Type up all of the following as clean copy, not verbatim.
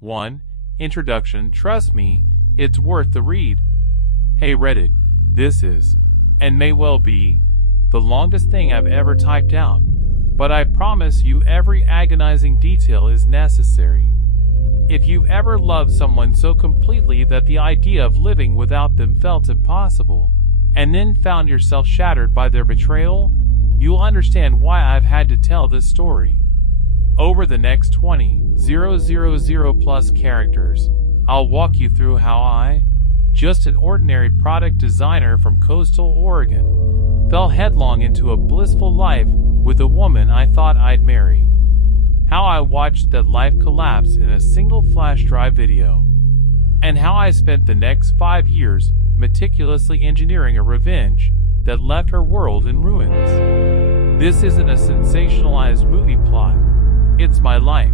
1. Introduction. Trust me, it's worth the read. Hey Reddit, this is, and may well be, the longest thing I've ever typed out, but I promise you every agonizing detail is necessary. If you've ever loved someone so completely that the idea of living without them felt impossible, and then found yourself shattered by their betrayal, you'll understand why I've had to tell this story. Over the next 20,000 plus characters, I'll walk you through how I, just an ordinary product designer from coastal Oregon, fell headlong into a blissful life with a woman I thought I'd marry. How I watched that life collapse in a single flash drive video. And how I spent the next 5 years meticulously engineering a revenge that left her world in ruins. This isn't a sensationalized movie plot. It's my life.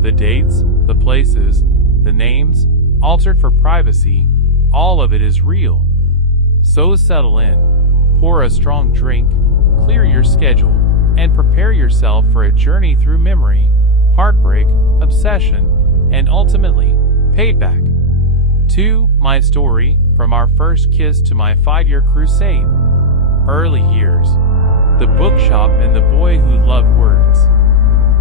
The dates, the places, the names, altered for privacy, all of it is real. So settle in, pour a strong drink, clear your schedule, and prepare yourself for a journey through memory, heartbreak, obsession, and ultimately, payback. 2. My story, from our first kiss to my 5-year crusade. Early years. The bookshop and the boy who loved words.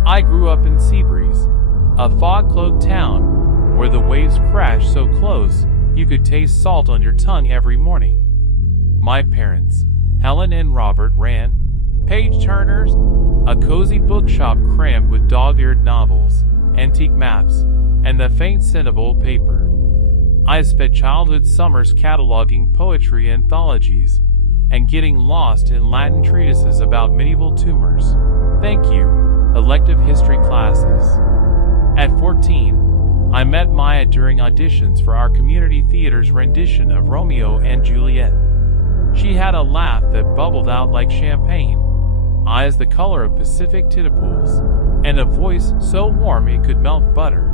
I grew up in Seabreeze, a fog-cloaked town where the waves crashed so close you could taste salt on your tongue every morning. My parents, Helen and Robert, ran Page Turners, a cozy bookshop crammed with dog-eared novels, antique maps, and the faint scent of old paper. I spent childhood summers cataloging poetry anthologies and getting lost in Latin treatises about medieval tumors. Thank you, elective history classes. At 14, I met Maya during auditions for our community theater's rendition of Romeo and Juliet. She had a laugh that bubbled out like champagne, eyes the color of Pacific tidipools, and a voice so warm it could melt butter.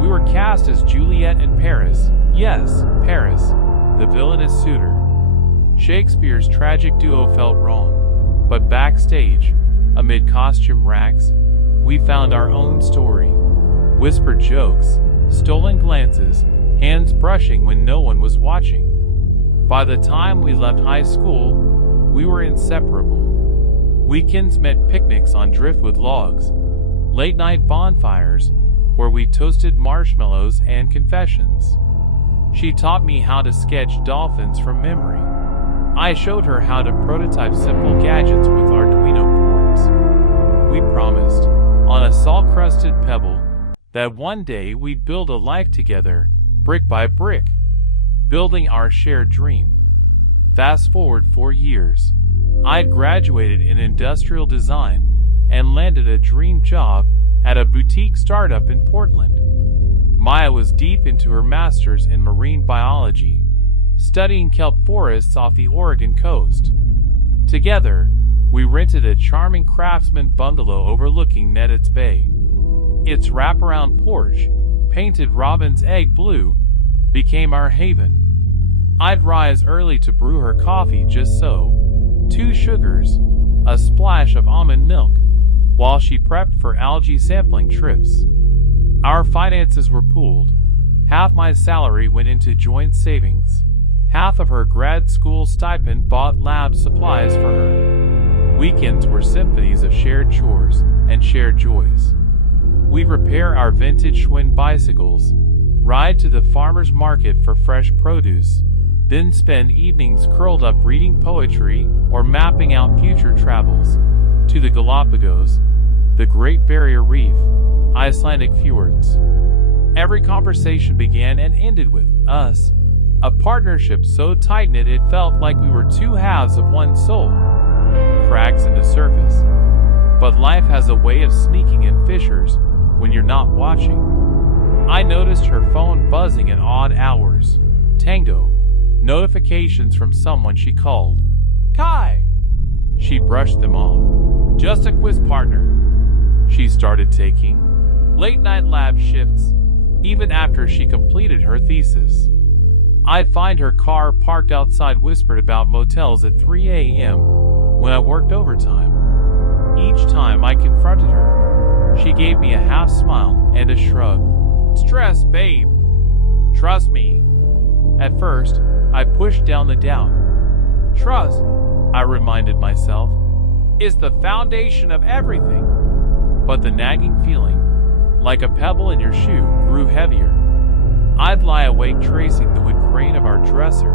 We were cast as Juliet and Paris, yes, Paris, the villainous suitor. Shakespeare's tragic duo felt wrong, but backstage, amid costume racks, we found our own story. Whispered jokes, stolen glances, hands brushing when no one was watching. By the time we left high school, we were inseparable. Weekends meant picnics on driftwood logs, late-night bonfires where we toasted marshmallows and confessions. She taught me how to sketch dolphins from memory. I showed her how to prototype simple gadgets with Arduino boards. We promised, on a salt-crusted pebble, that one day we'd build a life together, brick by brick, building our shared dream. Fast forward 4 years. I'd graduated in industrial design and landed a dream job at a boutique startup in Portland. Maya was deep into her master's in marine biology, studying kelp forests off the Oregon coast. Together, we rented a charming craftsman bungalow overlooking Nettets Bay. Its wraparound porch, painted robin's egg blue, became our haven. I'd rise early to brew her coffee just so. 2 sugars, a splash of almond milk, while she prepped for algae sampling trips. Our finances were pooled. Half my salary went into joint savings. Half of her grad school stipend bought lab supplies for her. Weekends were symphonies of shared chores and shared joys. We'd repair our vintage Schwinn bicycles, ride to the farmer's market for fresh produce, then spend evenings curled up reading poetry or mapping out future travels to the Galapagos, the Great Barrier Reef, Icelandic fjords. Every conversation began and ended with us, a partnership so tight-knit it felt like we were 2 halves of one soul. Cracks in the surface. But life has a way of sneaking in fissures when you're not watching. I noticed her phone buzzing at odd hours. Tango. Notifications from someone she called. Kai! She brushed them off. Just a quiz partner. She started taking late-night lab shifts, even after she completed her thesis. I'd find her car parked outside whispered about motels at 3 a.m. when I worked overtime. Each time I confronted her, she gave me a half smile and a shrug. stress, babe. Trust me. At first, I pushed down the doubt. Trust, I reminded myself, is the foundation of everything. But the nagging feeling, like a pebble in your shoe, grew heavier. I'd lie awake tracing the wood grain of our dresser,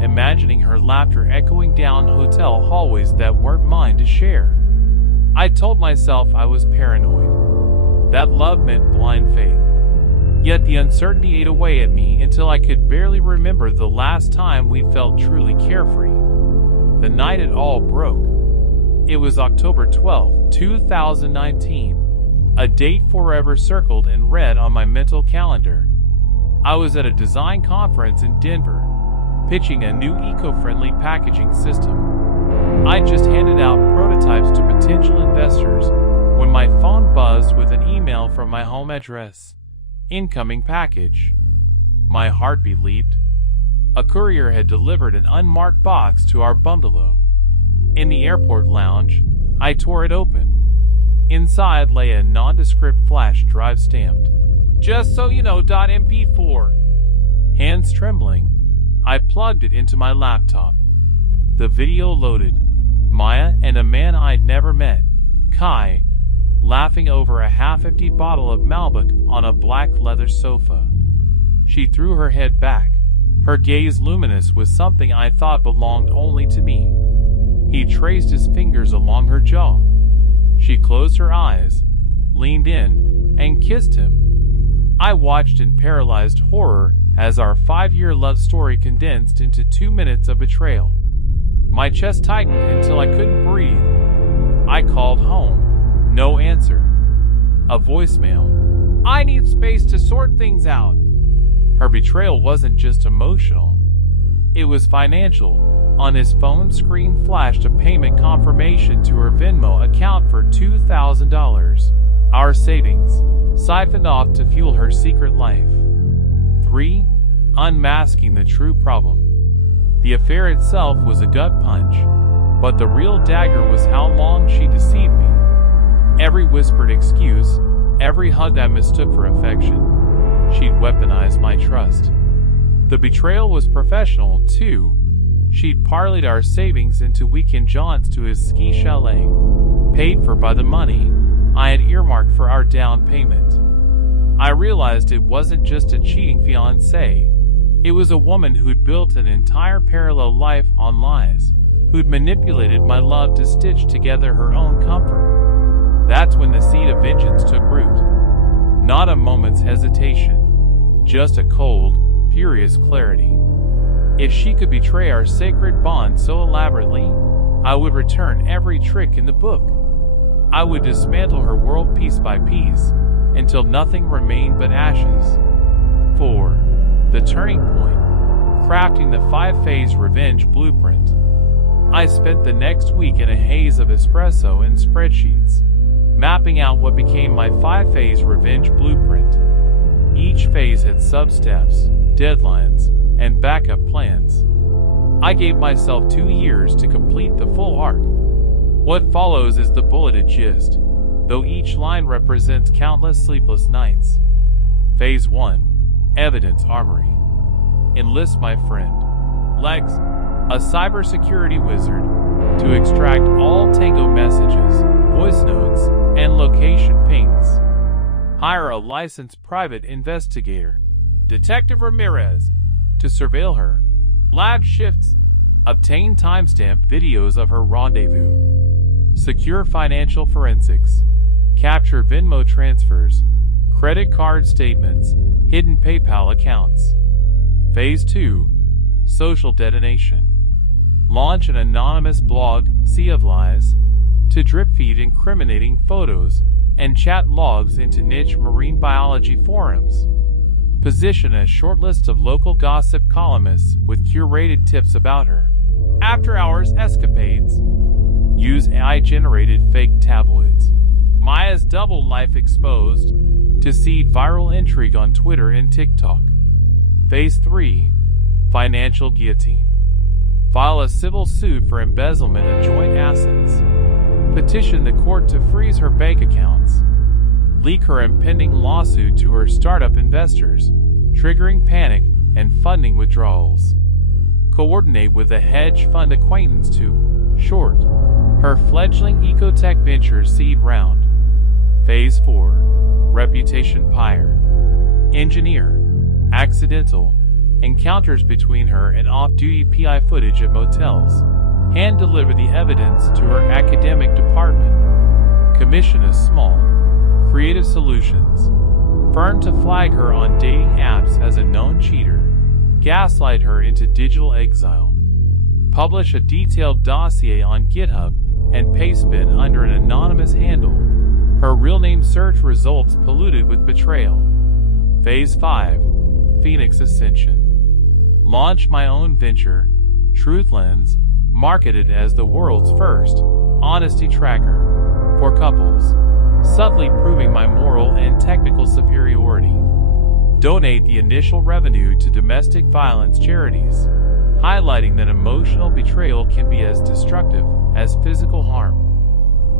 imagining her laughter echoing down hotel hallways that weren't mine to share. I told myself I was paranoid, that love meant blind faith. Yet the uncertainty ate away at me until I could barely remember the last time we felt truly carefree. The night it all broke. It was October 12, 2019, a date forever circled in red on my mental calendar. I was at a design conference in Denver, pitching a new eco-friendly packaging system. I just handed out prototypes to potential investors when my phone buzzed with an email from my home address. Incoming package. My heartbeat leaped. A courier had delivered an unmarked box to our bungalow. In the airport lounge, I tore it open. Inside lay a nondescript flash drive stamped, "Just so you know, .mp4. Hands trembling, I plugged it into my laptop. The video loaded. Maya and a man I'd never met, Kai, laughing over a half-empty bottle of Malbec on a black leather sofa. She threw her head back, her gaze luminous with something I thought belonged only to me. He traced his fingers along her jaw. She closed her eyes, leaned in, and kissed him. I watched in paralyzed horror as our 5-year love story condensed into 2 minutes of betrayal. My chest tightened until I couldn't breathe. I called home. No answer. A voicemail. "I need space to sort things out." Her betrayal wasn't just emotional. It was financial. On his phone screen flashed a payment confirmation to her Venmo account for $2,000. Our savings, siphoned off to fuel her secret life. 3. Unmasking the true problem. The affair itself was a gut punch, but the real dagger was how long she deceived me. Every whispered excuse, every hug I mistook for affection, she'd weaponized my trust. The betrayal was professional, too. She'd parlayed our savings into weekend jaunts to his ski chalet, paid for by the money I had earmarked for our down payment. I realized it wasn't just a cheating fiancé. It was a woman who'd built an entire parallel life on lies, who'd manipulated my love to stitch together her own comfort. That's when the seed of vengeance took root. Not a moment's hesitation, just a cold, furious clarity. If she could betray our sacred bond so elaborately, I would return every trick in the book. I would dismantle her world piece by piece, until nothing remained but ashes. 4. The turning point. Crafting the 5-phase revenge blueprint. I spent the next week in a haze of espresso and spreadsheets, mapping out what became my 5-phase revenge blueprint. Each phase had sub-steps, deadlines, and backup plans. I gave myself 2 years to complete the full arc. What follows is the bulleted gist, though each line represents countless sleepless nights. Phase 1. Evidence Armory. Enlist my friend, Lex, a cybersecurity wizard, to extract all Tango messages, voice notes, and location pings. Hire a licensed private investigator, Detective Ramirez, to surveil her. Lab shifts. Obtain timestamp videos of her rendezvous. Secure financial forensics. Capture Venmo transfers, credit card statements, hidden PayPal accounts. Phase 2. Social detonation. Launch an anonymous blog, Sea of Lies, to drip feed incriminating photos and chat logs into niche marine biology forums. Position a short list of local gossip columnists with curated tips about her after-hours escapades. Use AI-generated fake tabloids. Maya's double life exposed to seed viral intrigue on Twitter and TikTok. Phase 3. Financial guillotine. File a civil suit for embezzlement of joint assets. Petition the court to freeze her bank accounts. leak her impending lawsuit to her startup investors, triggering panic and funding withdrawals. Coordinate with a hedge fund acquaintance to short her fledgling ecotech venture seed round. Phase 4. Reputation pyre. Engineer accidental encounters between her and off-duty PI footage at motels. Hand-deliver the evidence to her academic department. Commission a small, creative solutions firm to flag her on dating apps as a known cheater. Gaslight her into digital exile. Publish a detailed dossier on GitHub and Pastebin under an anonymous handle. Her real name search results polluted with betrayal. Phase 5. Phoenix Ascension. Launch my own venture, Truth Lens, marketed as the world's first honesty tracker for couples, subtly proving my moral and technical superiority. Donate the initial revenue to domestic violence charities, highlighting that emotional betrayal can be as destructive as physical harm.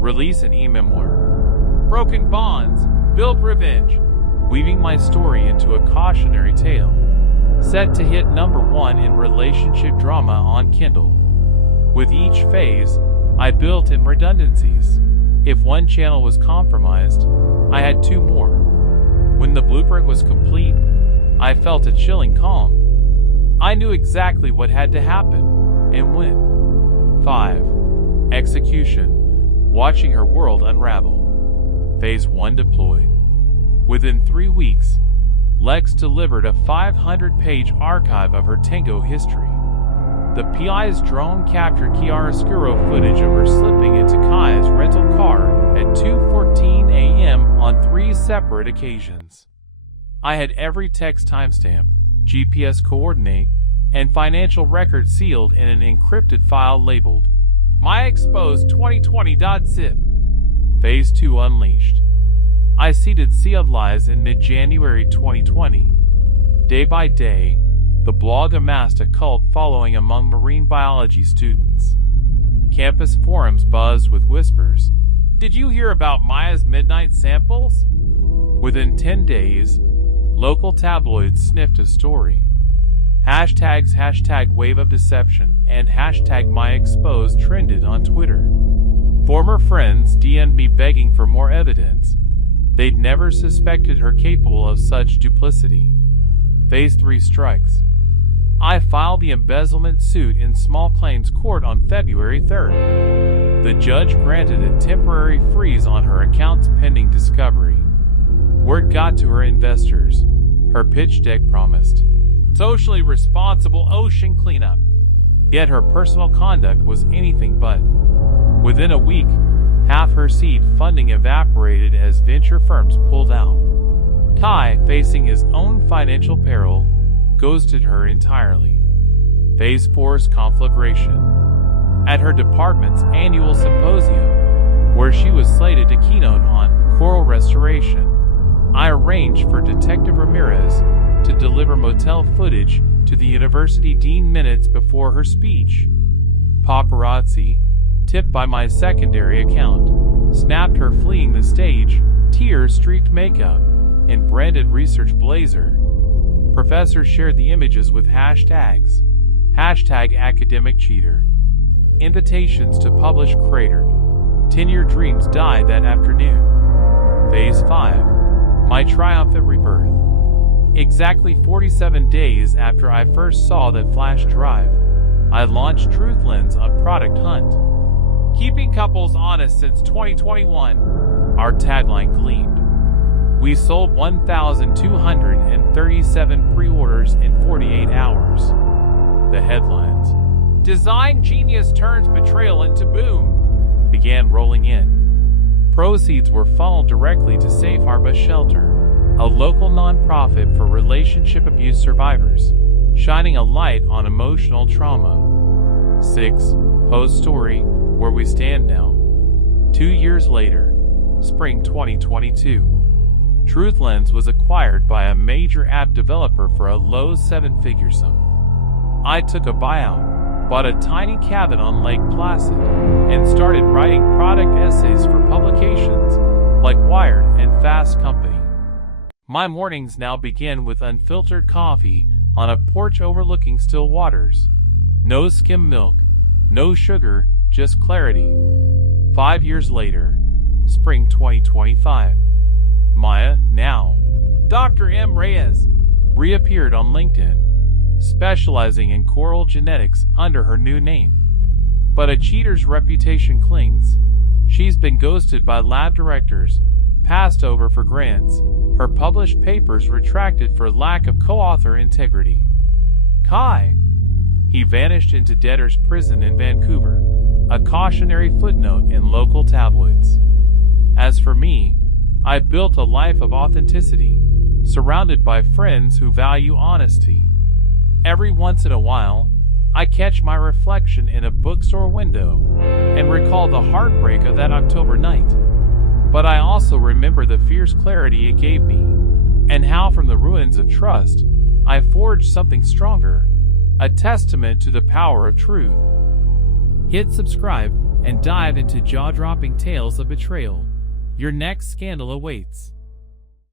Release an e-memoir. Broken bonds, build revenge, weaving my story into a cautionary tale, set to hit #1 in relationship drama on Kindle. With each phase, I built in redundancies. If one channel was compromised, I had 2 more. When the blueprint was complete, I felt a chilling calm. I knew exactly what had to happen and when. 5. Execution. Watching her world unravel. Phase 1 deployed. Within 3 weeks, Lex delivered a 500-page archive of her Tango history. The PI's drone captured chiaroscuro footage of her slipping into Kai's rental car at 2:14 a.m. on 3 separate occasions. I had every text timestamp, GPS coordinate, and financial record sealed in an encrypted file labeled myexposed2020.zip. Phase 2 unleashed. I seeded sealed lies in mid-January 2020. Day by day, the blog amassed a cult following among marine biology students. Campus forums buzzed with whispers. Did you hear about Maya's midnight samples? Within 10 days, local tabloids sniffed a story. Hashtags #wave of deception and #myexposed trended on Twitter. Former friends DM'd me begging for more evidence. They'd never suspected her capable of such duplicity. Phase 3 strikes. I filed the embezzlement suit in small claims court on February 3rd. The judge granted a temporary freeze on her accounts pending discovery. Word got to her investors. Her pitch deck promised socially responsible ocean cleanup. Yet her personal conduct was anything but. Within a week, half her seed funding evaporated as venture firms pulled out. Kai, facing his own financial peril, ghosted her entirely. Phase 4's conflagration. At her department's annual symposium, where she was slated to keynote on coral restoration, I arranged for Detective Ramirez to deliver motel footage to the university dean minutes before her speech. Paparazzi, tipped by my secondary account, snapped her fleeing the stage, tear-streaked makeup, and branded research blazer. Professors shared the images with hashtags. #academic cheater. Invitations to publish cratered. 10-year dreams died that afternoon. Phase 5. My triumphant rebirth. Exactly 47 days after I first saw that flash drive, I launched Truth Lens on Product Hunt. Keeping couples honest since 2021, our tagline gleamed. We sold 1,237 pre-orders in 48 hours. The headlines, "Design Genius Turns Betrayal into Boon," began rolling in. Proceeds were funneled directly to Safe Harbor Shelter, a local nonprofit for relationship abuse survivors, shining a light on emotional trauma. 6. Post story, where we stand now. 2 years later, spring 2022. Truth Lens was acquired by a major app developer for a low 7-figure sum. I took a buyout, bought a tiny cabin on Lake Placid, and started writing product essays for publications like Wired and Fast Company. My mornings now begin with unfiltered coffee on a porch overlooking still waters. No skim milk, no sugar, just clarity. 5 years later, spring 2025. Maya, now Dr. M. Reyes, reappeared on LinkedIn, specializing in coral genetics under her new name. But a cheater's reputation clings. She's been ghosted by lab directors, passed over for grants, her published papers retracted for lack of co-author integrity. Kai. He vanished into debtor's prison in Vancouver, a cautionary footnote in local tabloids. As for me, I built a life of authenticity, surrounded by friends who value honesty. Every once in a while, I catch my reflection in a bookstore window and recall the heartbreak of that October night. But I also remember the fierce clarity it gave me, and how from the ruins of trust, I forged something stronger, a testament to the power of truth. Hit subscribe and dive into jaw-dropping tales of betrayal. Your next scandal awaits.